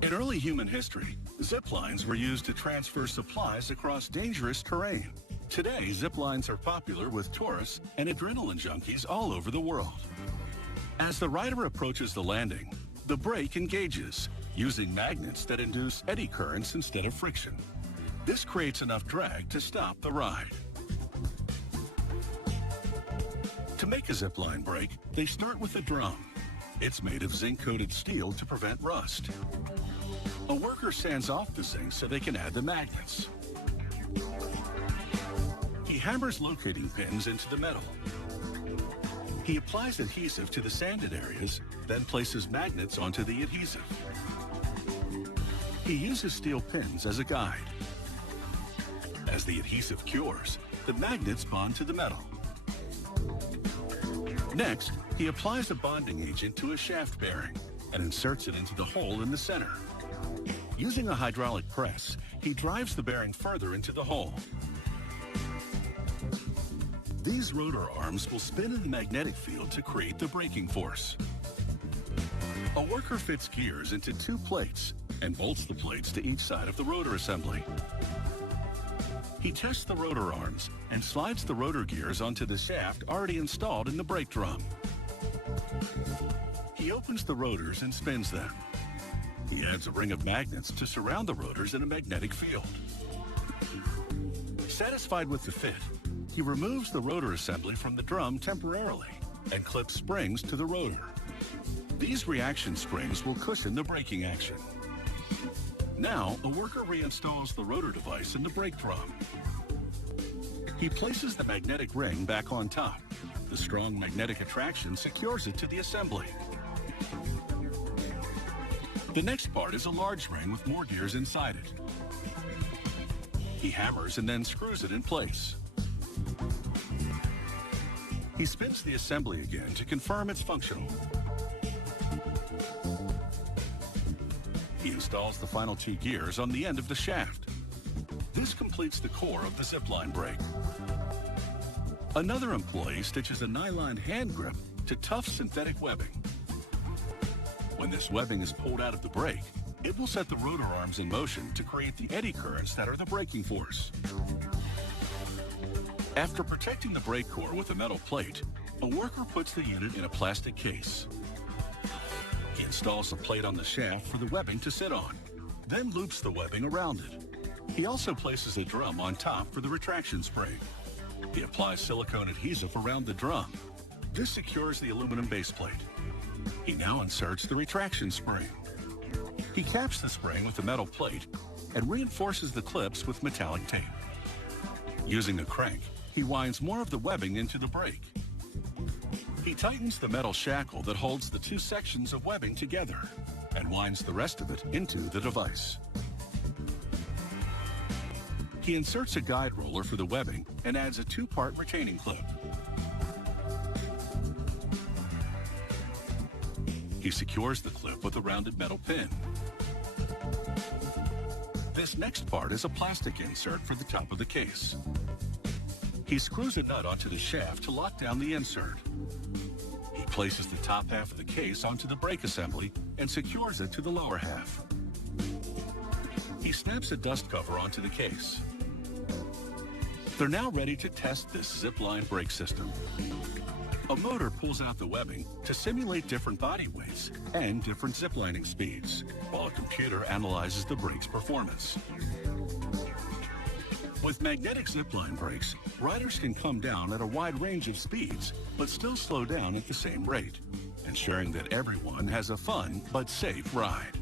In early human history, zip lines were used to transfer supplies across dangerous terrain. Today, zip lines are popular with tourists and adrenaline junkies all over the world. As the rider approaches the landing, the brake engages, using magnets that induce eddy currents instead of friction. This creates enough drag to stop the ride. To make a zipline brake, they start with a drum. It's made of zinc-coated steel to prevent rust. A worker sands off the zinc so they can add the magnets. He hammers locating pins into the metal. He applies adhesive to the sanded areas, then places magnets onto the adhesive. He uses steel pins as a guide. As the adhesive cures, the magnets bond to the metal. Next, he applies a bonding agent to a shaft bearing and inserts it into the hole in the center. Using a hydraulic press, he drives the bearing further into the hole. These rotor arms will spin in the magnetic field to create the braking force. A worker fits gears into two plates and bolts the plates to each side of the rotor assembly. He tests the rotor arms and slides the rotor gears onto the shaft already installed in the brake drum. He opens the rotors and spins them. He adds a ring of magnets to surround the rotors in a magnetic field. Satisfied with the fit, he removes the rotor assembly from the drum temporarily and clips springs to the rotor. These reaction springs will cushion the braking action. Now, a worker reinstalls the rotor device in the brake drum. He places the magnetic ring back on top. The strong magnetic attraction secures it to the assembly. The next part is a large ring with more gears inside it. He hammers and then screws it in place. He spins the assembly again to confirm it's functional. He installs the final two gears on the end of the shaft. This completes the core of the zipline brake. Another employee stitches a nylon hand grip to tough synthetic webbing. When this webbing is pulled out of the brake, it will set the rotor arms in motion to create the eddy currents that are the braking force. After protecting the brake core with a metal plate, a worker puts the unit in a plastic case. He installs a plate on the shaft for the webbing to sit on, then loops the webbing around it. He also places a drum on top for the retraction spring. He applies silicone adhesive around the drum. This secures the aluminum base plate. He now inserts the retraction spring. He caps the spring with a metal plate and reinforces the clips with metallic tape. Using a crank, he winds more of the webbing into the brake. He tightens the metal shackle that holds the two sections of webbing together and winds the rest of it into the device. He inserts a guide roller for the webbing and adds a two-part retaining clip. He secures the clip with a rounded metal pin. This next part is a plastic insert for the top of the case. He screws a nut onto the shaft to lock down the insert. He places the top half of the case onto the brake assembly and secures it to the lower half. He snaps a dust cover onto the case. They're now ready to test this zipline brake system. A motor pulls out the webbing to simulate different body weights and different ziplining speeds, while a computer analyzes the brake's performance. With magnetic zipline brakes, riders can come down at a wide range of speeds, but still slow down at the same rate, ensuring that everyone has a fun but safe ride.